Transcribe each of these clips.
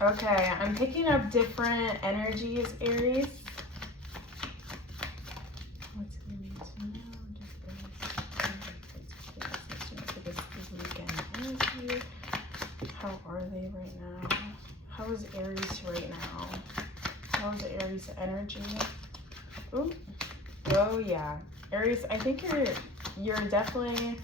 Okay, I'm picking up different energies, Aries. What's going to know? This weekend energy. How are they right now? How is Aries right now? How is Aries energy? Ooh. Oh yeah. Aries, I think you're definitely,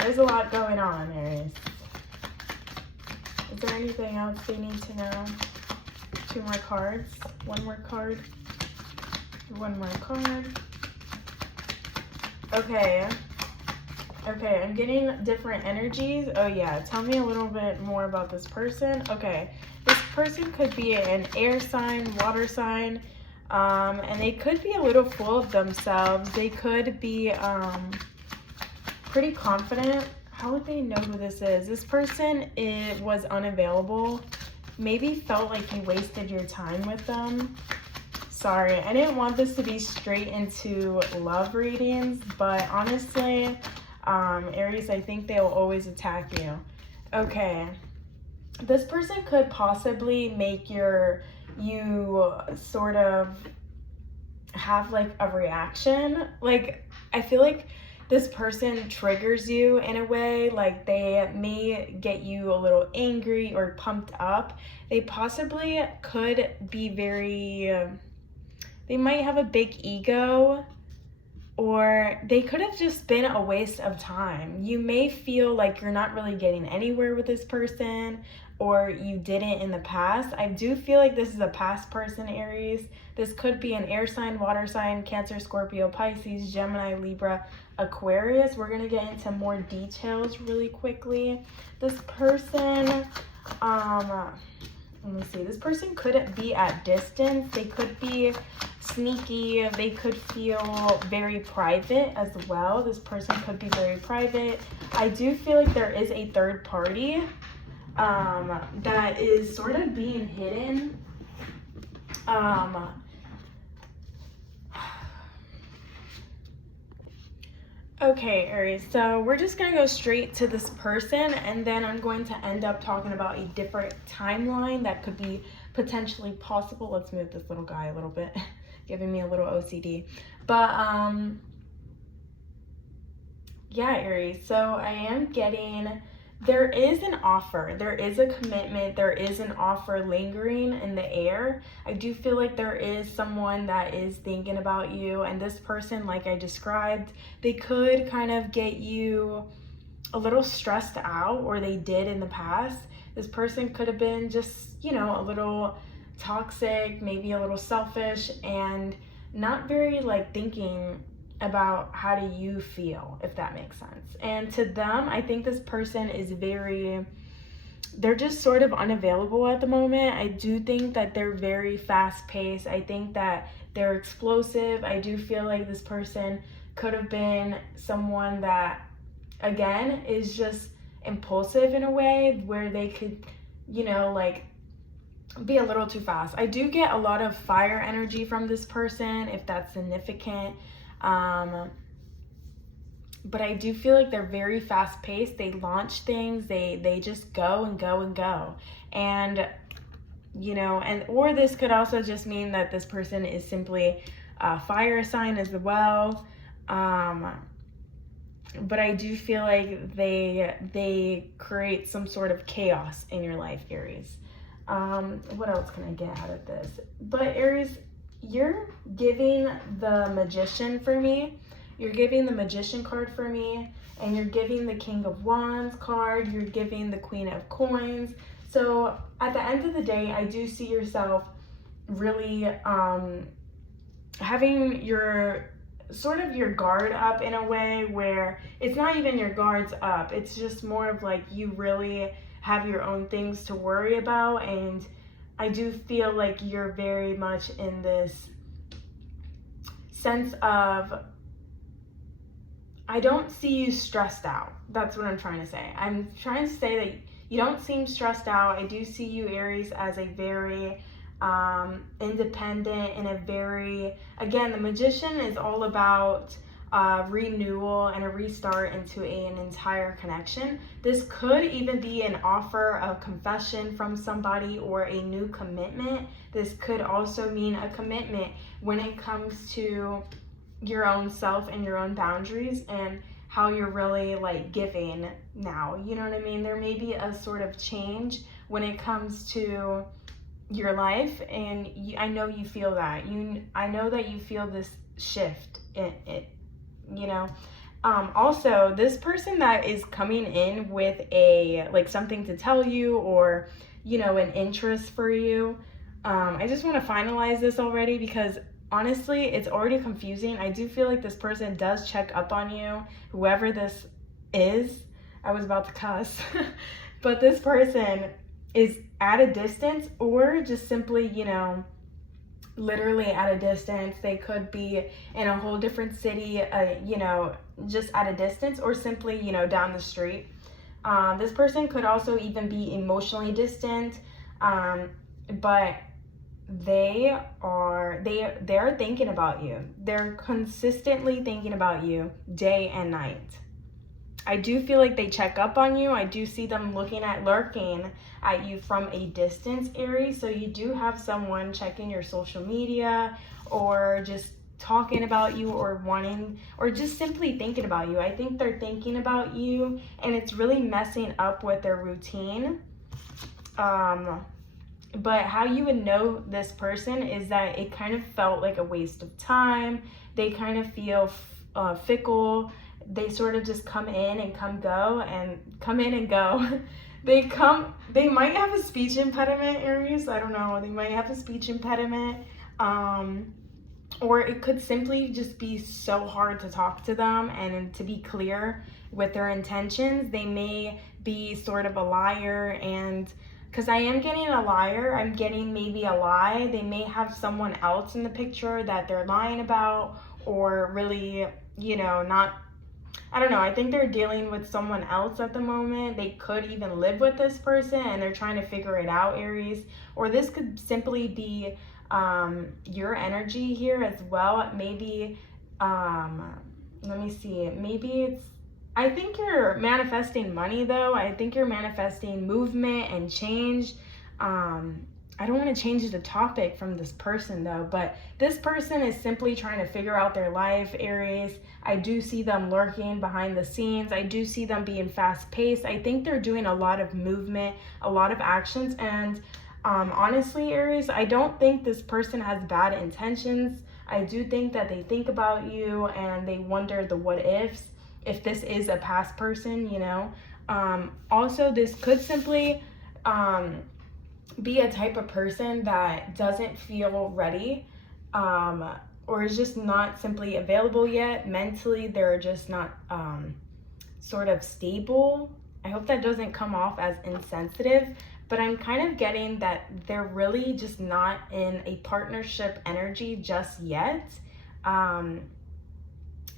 there's a lot going on, Aries. Is there anything else they need to know? 2 more cards. 1 more card. 1 more card. Okay. Okay, I'm getting different energies. Oh yeah, tell me a little bit more about this person. Okay, this person could be an air sign, water sign, and they could be a little full of themselves. They could be pretty confident. How would they know who this is? This person was unavailable. Maybe felt like you wasted your time with them. Sorry, I didn't want this to be straight into love readings, but honestly, Aries, I think they'll always attack you. Okay, this person could possibly make you sort of have like a reaction. Like, I feel like this person triggers you in a way, like they may get you a little angry or pumped up. They possibly could be they might have a big ego, or they could have just been a waste of time. You may feel like you're not really getting anywhere with this person, or you didn't in the past. I do feel like this is a past person, Aries. This could be an air sign, water sign, Cancer, Scorpio, Pisces, Gemini, Libra, Aquarius. We're gonna get into more details really quickly. This person, let me see, this person could be at distance. They could be sneaky. They could feel very private as well. This person could be very private. I do feel like there is a third party that is sort of being hidden. Okay, Aries, so we're just going to go straight to this person, and then I'm going to end up talking about a different timeline that could be potentially possible. Let's move this little guy a little bit, giving me a little OCD. But, yeah, Aries, so I am getting, there is an offer, there is a commitment, there is an offer lingering in the air. I do feel like there is someone that is thinking about you, and this person, like I described, they could kind of get you a little stressed out, or they did in the past. This person could have been just, you know, a little toxic, maybe a little selfish, and not very like thinking about how do you feel, if that makes sense. And to them, I think this person is they're just sort of unavailable at the moment. I do think that they're very fast paced. I think that they're explosive. I do feel like this person could have been someone that, again, is just impulsive in a way where they could, you know, like be a little too fast. I do get a lot of fire energy from this person, if that's significant. But I do feel like they're very fast paced. They launch things. They just go and go and go. And, you know, or this could also just mean that this person is simply a fire sign as well. But I do feel like they create some sort of chaos in your life, Aries. What else can I get out of this? But Aries, you're giving the Magician for me. You're giving the Magician card for me, and you're giving the King of Wands card. You're giving the Queen of Coins. So at the end of the day, I do see yourself really having your sort of your guard up in a way where it's not even your guards up. It's just more of like you really have your own things to worry about. And I do feel like you're very much in this sense of, I don't see you stressed out. That's what I'm trying to say. I'm trying to say that you don't seem stressed out. I do see you, Aries, as a very independent and a very, again, the Magician is all about renewal and a restart into an entire connection. This could even be an offer of confession from somebody or a new commitment. This could also mean a commitment when it comes to your own self and your own boundaries and how you're really like giving now. You know what I mean? There may be a sort of change when it comes to your life, and I know you feel that. I know that you feel this shift in it, you know. Also, this person that is coming in with a like something to tell you, or you know, an interest for you, I just want to finalize this already because honestly it's already confusing. I do feel like this person does check up on you, whoever this is. I was about to cuss but this person is at a distance, or just simply, you know, literally at a distance. They could be in a whole different city, you know, just at a distance, or simply, you know, down the street. This person could also even be emotionally distant, but they're thinking about you. They're consistently thinking about you day and night. I do feel like they check up on you. I do see them lurking at you from a distance, Aries. So you do have someone checking your social media, or just talking about you, or wanting, or just simply thinking about you. I think they're thinking about you, and it's really messing up with their routine. But how you would know this person is that it kind of felt like a waste of time. They kind of feel fickle. They sort of just come in and come in and go. They might have a speech impediment, Aries. I don't know. They might have a speech impediment. Or it could simply just be so hard to talk to them and to be clear with their intentions. They may be sort of a liar, and because I am getting a liar, I'm getting maybe a lie. They may have someone else in the picture that they're lying about, or really, you know, not. I don't know. I think they're dealing with someone else at the moment. They could even live with this person and they're trying to figure it out, Aries. Or this could simply be your energy here as well. Maybe, let me see. Maybe it's, I think you're manifesting money though. I think you're manifesting movement and change. I don't want to change the topic from this person though, but this person is simply trying to figure out their life, Aries. I do see them lurking behind the scenes. I do see them being fast paced. I think they're doing a lot of movement, a lot of actions. And honestly, Aries, I don't think this person has bad intentions. I do think that they think about you and they wonder the what ifs, if this is a past person, you know. Also, this could simply be a type of person that doesn't feel ready, or is just not simply available yet. Mentally, they're just not sort of stable. I hope that doesn't come off as insensitive, but I'm kind of getting that they're really just not in a partnership energy just yet,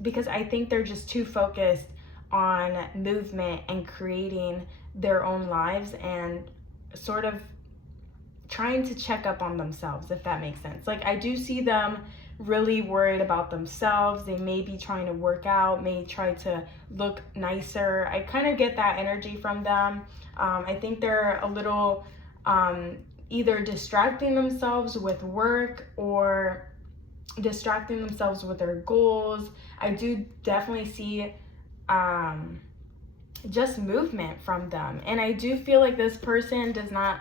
because I think they're just too focused on movement and creating their own lives and sort of trying to check up on themselves, if that makes sense. Like, I do see them really worried about themselves. They may be trying to work out, may try to look nicer. I kind of get that energy from them. I think they're a little either distracting themselves with work or distracting themselves with their goals. I do definitely see just movement from them. And I do feel like this person does not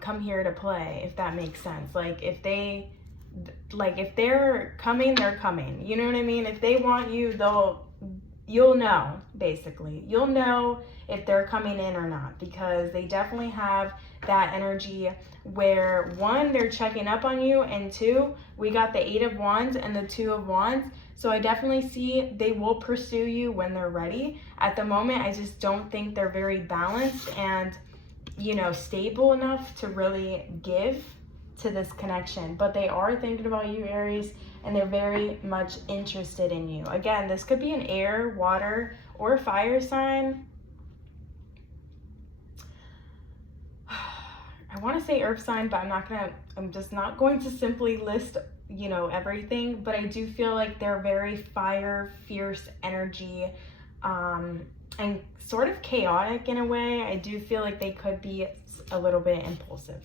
come here to play, if that makes sense. Like, if they're coming, they're coming. You know what I mean? If they want you, you'll know, basically. You'll know if they're coming in or not, because they definitely have that energy where, one, they're checking up on you, and two, we got the 8 of Wands and the 2 of Wands. So I definitely see they will pursue you when they're ready. At the moment, I just don't think they're very balanced and, you know, stable enough to really give to this connection. But they are thinking about you, Aries, and they're very much interested in you. Again, this could be an air, water, or fire sign. I want to say earth sign, but I'm just not going to simply list you know, everything, but I do feel like they're very fire, fierce energy, and sort of chaotic in a way. I do feel like they could be a little bit impulsive,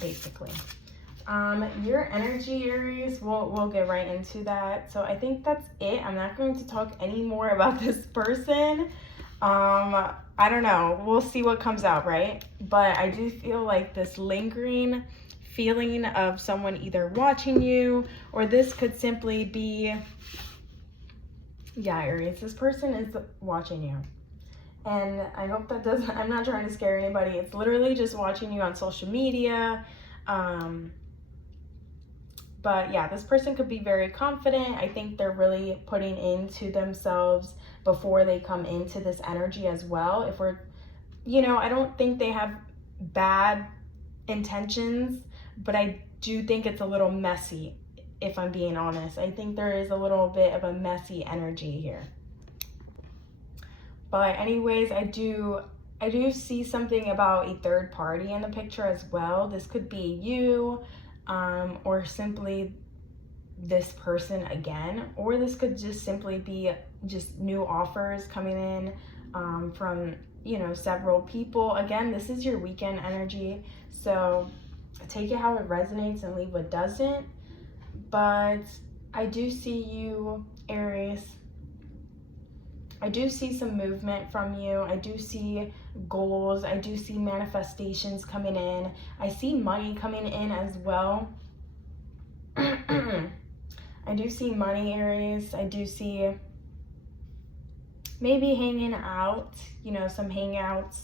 basically. Your energy, Aries, we'll get right into that. So I think that's it. I'm not going to talk any more about this person. I don't know. We'll see what comes out, right? But I do feel like this lingering feeling of someone either watching you, or this could simply be, yeah, Aries, this person is watching you. And I hope that doesn't, I'm not trying to scare anybody. It's literally just watching you on social media. But yeah, this person could be very confident. I think they're really putting into themselves before they come into this energy as well. If we're, you know, I don't think they have bad intentions, but I do think it's a little messy, if I'm being honest. I think there is a little bit of a messy energy here. But anyways, I do see something about a third party in the picture as well. This could be you, or simply this person again, or this could just simply be just new offers coming in from, you know, several people. Again, this is your weekend energy, so take it how it resonates and leave what doesn't. But I do see you, Aries. I do see some movement from you. I do see goals. I do see manifestations coming in. I see money coming in as well. I do see money, Aries. I do see maybe hanging out, you know, some hangouts.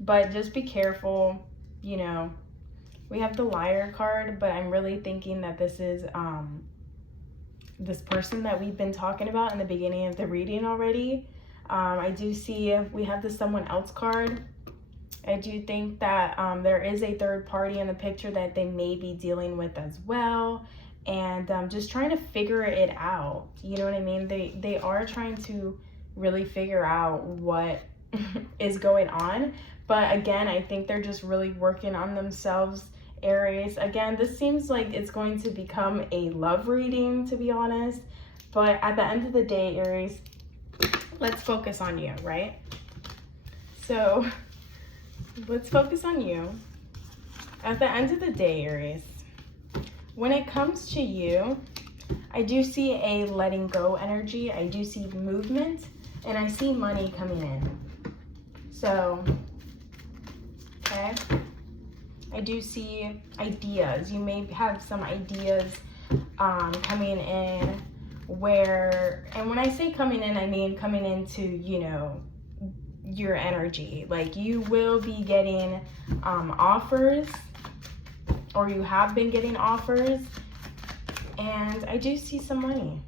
But just be careful, you know. We have the Liar card, but I'm really thinking that this is this person that we've been talking about in the beginning of the reading already. I do see we have the someone else card. I do think that there is a third party in the picture that they may be dealing with as well, and just trying to figure it out. You know what I mean? They are trying to really figure out what is going on, but again, I think they're just really working on themselves, Aries. Again, this seems like it's going to become a love reading, to be honest, but at the end of the day, Aries, let's focus on you, right? So let's focus on you. At the end of the day, Aries, when it comes to you, I do see a letting go energy. I do see movement, and I see money coming in. So, okay. I do see ideas. You may have some ideas coming in where, and when I say coming in, I mean coming into, you know, your energy. Like, you will be getting offers, or you have been getting offers, and I do see some money.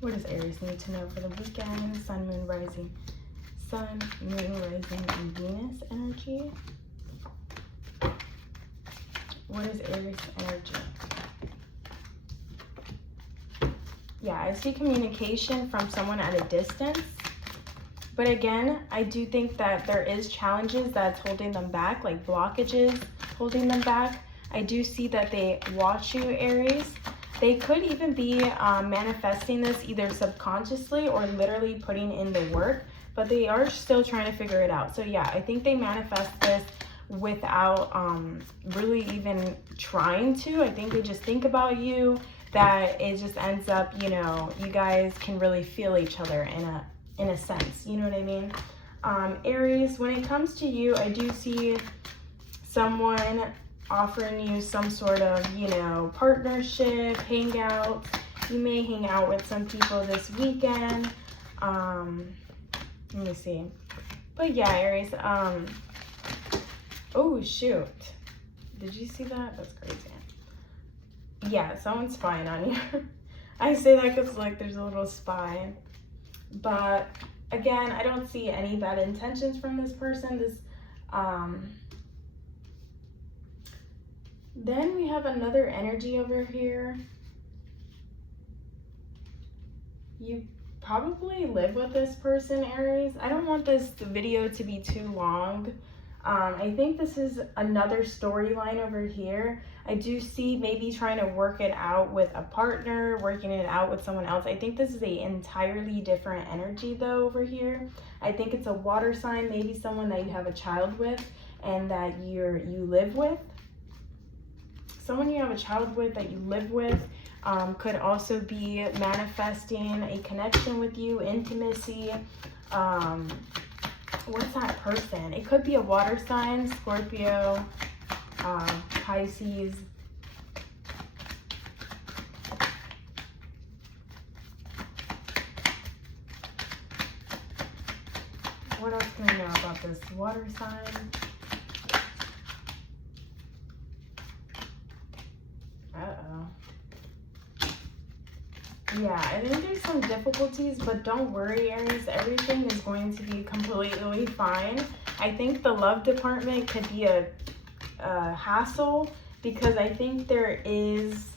What does Aries need to know for the weekend? Sun, moon, rising. Sun, moon, rising, and Venus energy. What is Aries energy? Yeah, I see communication from someone at a distance. But again, I do think that there is challenges that's holding them back, like blockages holding them back. I do see that they watch you, Aries. They could even be manifesting this either subconsciously or literally putting in the work, but they are still trying to figure it out. So yeah, I think they manifest this without really even trying to. I think they just think about you, that it just ends up, you know, you guys can really feel each other in a sense, you know what I mean? Aries, when it comes to you, I do see someone offering you some sort of, you know, partnership, hangout. You may hang out with some people this weekend. Let me see. But yeah, Aries, oh shoot. Did you see that? That's crazy. Yeah, someone's spying on you. I say that because, like, there's a little spy. But again, I don't see any bad intentions from this person. Then we have another energy over here. You probably live with this person, Aries. I don't want this video to be too long. I think this is another storyline over here. I do see maybe trying to work it out with a partner, working it out with someone else. I think this is a entirely different energy though over here. I think it's a water sign, maybe someone that you have a child with and that you live with. Someone you have a child with that you live with could also be manifesting a connection with you, intimacy. What's that person? It could be a water sign, Scorpio, Pisces. What else can I know about this water sign? Yeah, I think there's some difficulties, but don't worry, Aries. Everything is going to be completely fine. I think the love department could be a hassle because I think there is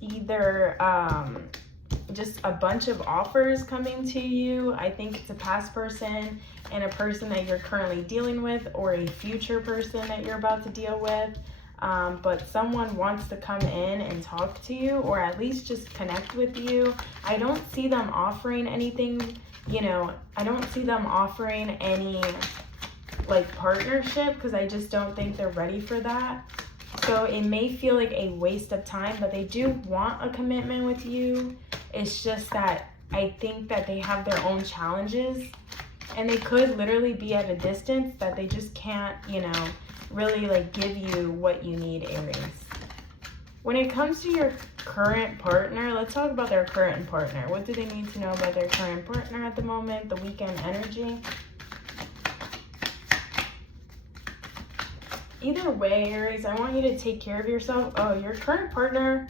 either just a bunch of offers coming to you. I think it's a past person and a person that you're currently dealing with, or a future person that you're about to deal with. But someone wants to come in and talk to you, or at least just connect with you. I don't see them offering anything, you know, I don't see them offering any like partnership because I just don't think they're ready for that. So it may feel like a waste of time, but they do want a commitment with you. It's just that I think that they have their own challenges, and they could literally be at a distance that they just can't, you know, really like give you what you need, Aries. When it comes to your current partner, let's talk about their current partner. What do they need to know about their current partner at the moment? The weekend energy. Either way, Aries, I want you to take care of yourself. Oh, your current partner,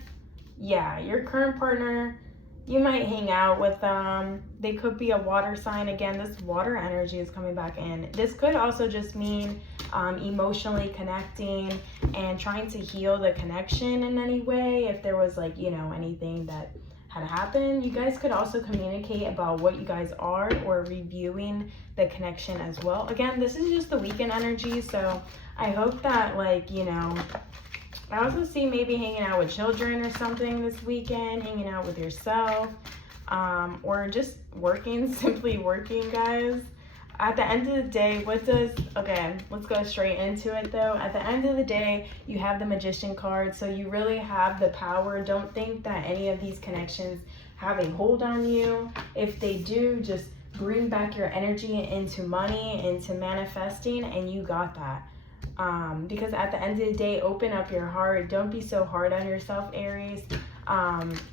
yeah, your current partner, you might hang out with them. They could be a water sign. Again, this water energy is coming back in. This could also just mean emotionally connecting and trying to heal the connection in any way. If there was like, you know, anything that had happened, you guys could also communicate about what you guys are, or reviewing the connection as well. Again, this is just the weekend energy, so I hope that, like, you know, I also see maybe hanging out with children or something this weekend, hanging out with yourself, or just working, simply working, guys. At the end of the day, okay, let's go straight into it though. At the end of the day, you have the Magician card, so you really have the power. Don't think that any of these connections have a hold on you. If they do, just bring back your energy into money, into manifesting, and you got that. Because at the end of the day, open up your heart. Don't be so hard on yourself, Aries.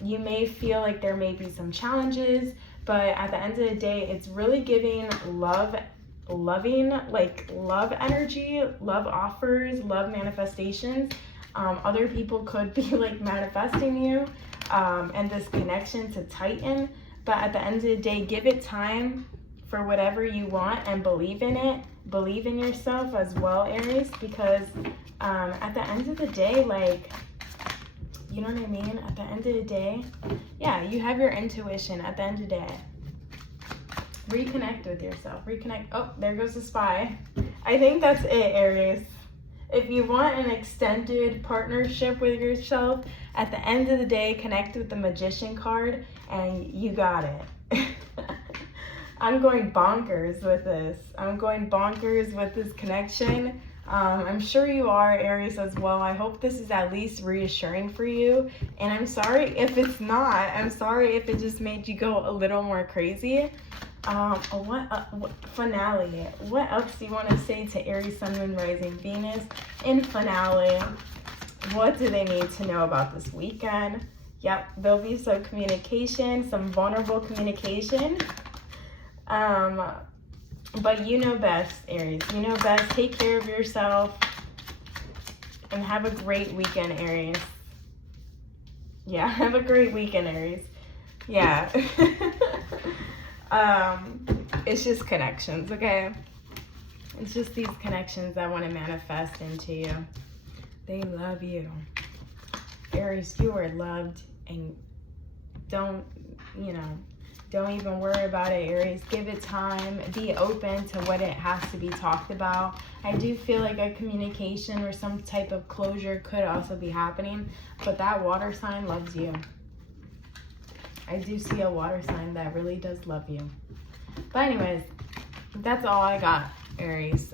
You may feel like there may be some challenges, but at the end of the day, it's really giving loving, like love energy, love offers, love manifestations. Other people could be like manifesting you, and this connection to tighten. But at the end of the day, give it time for whatever you want and believe in it. Believe in yourself as well, Aries, because at the end of the day, like, you know what I mean? At the end of the day, yeah, you have your intuition at the end of the day. Reconnect with yourself. Reconnect. Oh, there goes the spy. I think that's it, Aries. If you want an extended partnership with yourself, at the end of the day, connect with the Magician card and you got it. I'm going bonkers with this. I'm going bonkers with this connection. I'm sure you are, Aries, as well. I hope this is at least reassuring for you. And I'm sorry if it's not. I'm sorry if it just made you go a little more crazy. Finale. What else do you want to say to Aries, Sun, Moon, Rising, Venus? In finale, what do they need to know about this weekend? Yep, there'll be some communication, some vulnerable communication. But you know best, Aries. You know best. Take care of yourself and have a great weekend, Aries. Yeah, have a great weekend, Aries. Yeah. It's just connections, okay? It's just these connections that want to manifest into you. They love you. Aries, you are loved, and don't, you know, Don't even worry about it, Aries. Give it time. Be open to what it has to be talked about. I do feel like a communication or some type of closure could also be happening, but that water sign loves you. I do see a water sign that really does love you. But anyways, that's all I got, Aries.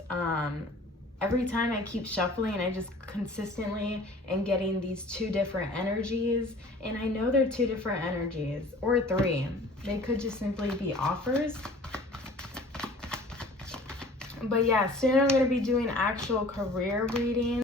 Every time I keep shuffling, I just consistently am getting these two different energies. And I know they're two different energies, or three. They could just simply be offers. But yeah, soon I'm going to be doing actual career readings.